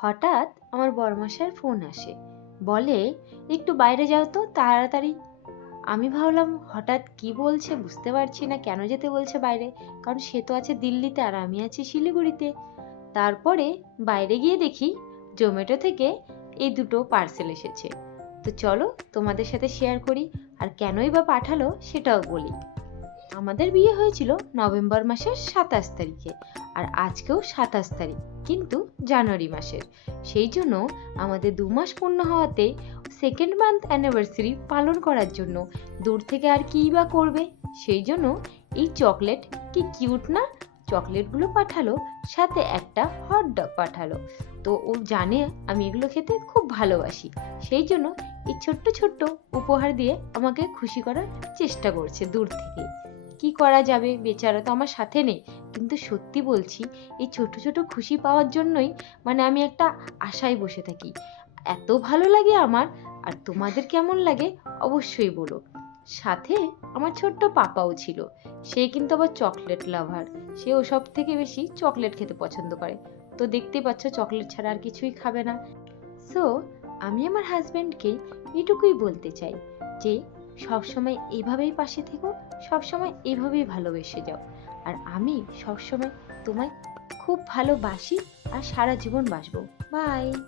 হঠাৎ আমার বড়মশাইয়ের ফোন আসে, বলে একটু বাইরে যাও তো তাড়াতাড়ি। আমি ভাবলাম হঠাৎ কি বলছে, বুঝতে পারছি না কেন যেতে বলছে বাইরে, কারণ সে তো আছে দিল্লিতে আর আমি আছি শিলিগুড়িতে। তারপরে বাইরে গিয়ে দেখি জোম্যাটো থেকে এই দুটো পার্সেল এসেছে। তো চলো তোমাদের সাথে শেয়ার করি, আর কেনই বা পাঠালো সেটাও বলি। আমাদের বিয়ে হয়েছিল নভেম্বর মাসের 27 তারিখে, আর আজকেও 27 তারিখ, কিন্তু জানুয়ারি মাসের। সেই জন্য আমাদের 2 মাস পূর্ণ হওয়াতে সেকেন্ড মান্থ অ্যানিভার্সারি পালন করার জন্য দূর থেকে আর কি বা করবে, সেই জন্য এই চকলেট, কি কিউট না, চকলেটগুলো পাঠালো, সাথে একটা হট ডগ পাঠালো। তো ও জানে আমি এগুলো খেতে খুব ভালোবাসি, সেই জন্য এই ছোট্ট ছোট্ট উপহার দিয়ে আমাকে খুশি করার চেষ্টা করছে দূর থেকে। কি করা যাবে, বেচারা তো আমার সাথে নেই, কিন্তু সত্যি বলছি এই ছোট ছোট খুশি পাওয়ার জন্যই আমি একটা আশায় বসে থাকি। এত ভালো লাগে আমার। আর তোমাদের কেমন লাগে অবশ্যই বলো। সাথে আমার ছোট্ট পাপাও ছিল, সে কিন্তু আবার চকলেট লাভার, সে ওসব থেকে বেশি চকলেট খেতে পছন্দ করে। তো দেখতেই পাচ্ছ চকলেট ছাড়া আর কিছুই খাবে না। সো আমি আমার হাজব্যান্ডকে এটুকুই বলতে চাই যে সবসময় এভাবেই পাশে থেকো, সবসময় এভাবেই ভালোবেসে যাও। আর আমি সবসময় তোমায় খুব ভালোবাসি আর সারা জীবন বাসবো। বাই।